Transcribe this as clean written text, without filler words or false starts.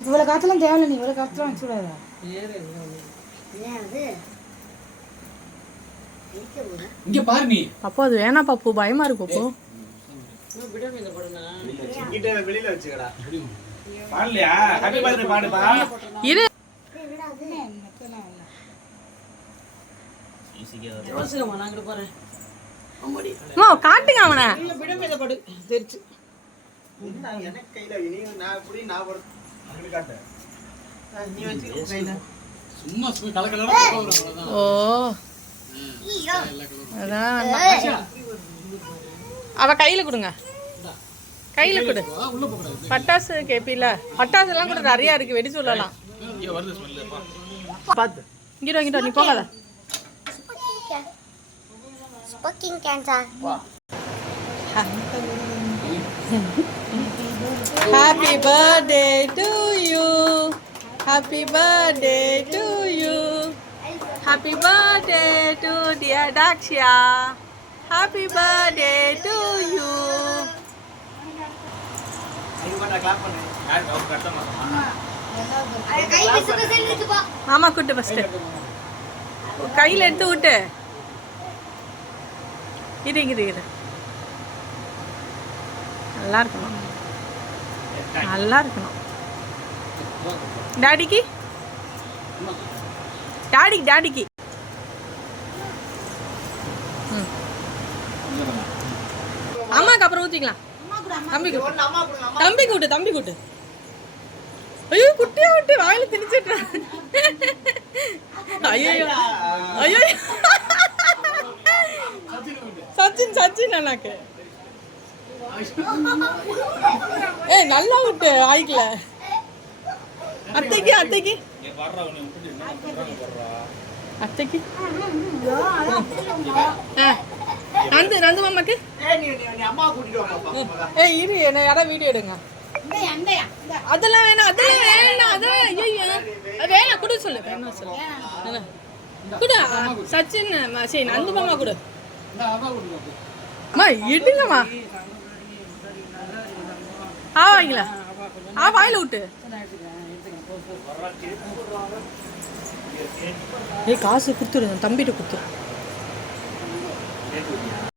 இவ்வளோ காற்றுலாம் தேவையில்லை, நீ இவ்வளோ காற்றுலாம் வச்சு விடாத. இங்க பாரு நீ. அப்போ அது வேணாம் பாப்பு, பயமா இருக்கு அப்போ. வெளியில வச்சுக்கடா. பாடலையா? Happy birthday பாடுப்பா. இரு. அம்மா காட்டுங்க அவனை. தெரிச்சு எனக்கு கையில நான் இப்படி நான் அங்க காட்டு. நீ வச்சு கையில சும்மா கலக்கலடா போறோம். ஓ அதான் அவ கையில கொடுங்க, கையில கொடு. பட்டாசு கேப்பில, பட்டாசு எல்லாம் கூட நிறைய இருக்கு, வெடி சொல்லலாம். இங்கிட்ட இங்கிட்ட நீ போகாத. Smoking cancer. Happy birthday to you. Happy birthday to you. Happy birthday to dear Daksha. Happy birthday to you. மாமா கூட்டு ஃபர்ஸ்ட் கையில எடுத்து விட்டு. இரு நல்லா இருக்கணும், நல்லா இருக்கணும். டாடிக்கு டாடிக்கு அம்மாக்கு அப்புறம் ஊத்திக்கலாம். தம்பி கூட்டு. ஐயோ குட்டியா விட்டு வாயில திணிச்சிட்டான். ஐயோ சச்சின் அண்ணாக்கு. ஏய் நல்லா விட்டு வாய்க்கல. அத்தைக்கு நந்து மாமாக்கு. ஏய் இரு, என்ன யாரா வீடியோ எடுங்க. அதெல்லாம் வேணாம். வேணாம் குடு சொல்லு. குடு சச்சின். சரி நந்து மாமா குடு. அம்மா இடுங்கம்மா. வாங்கிங்களா? வாயில விட்டு. காசு கொடுத்துருங்க, தம்பிகிட்ட கொடுத்துரு.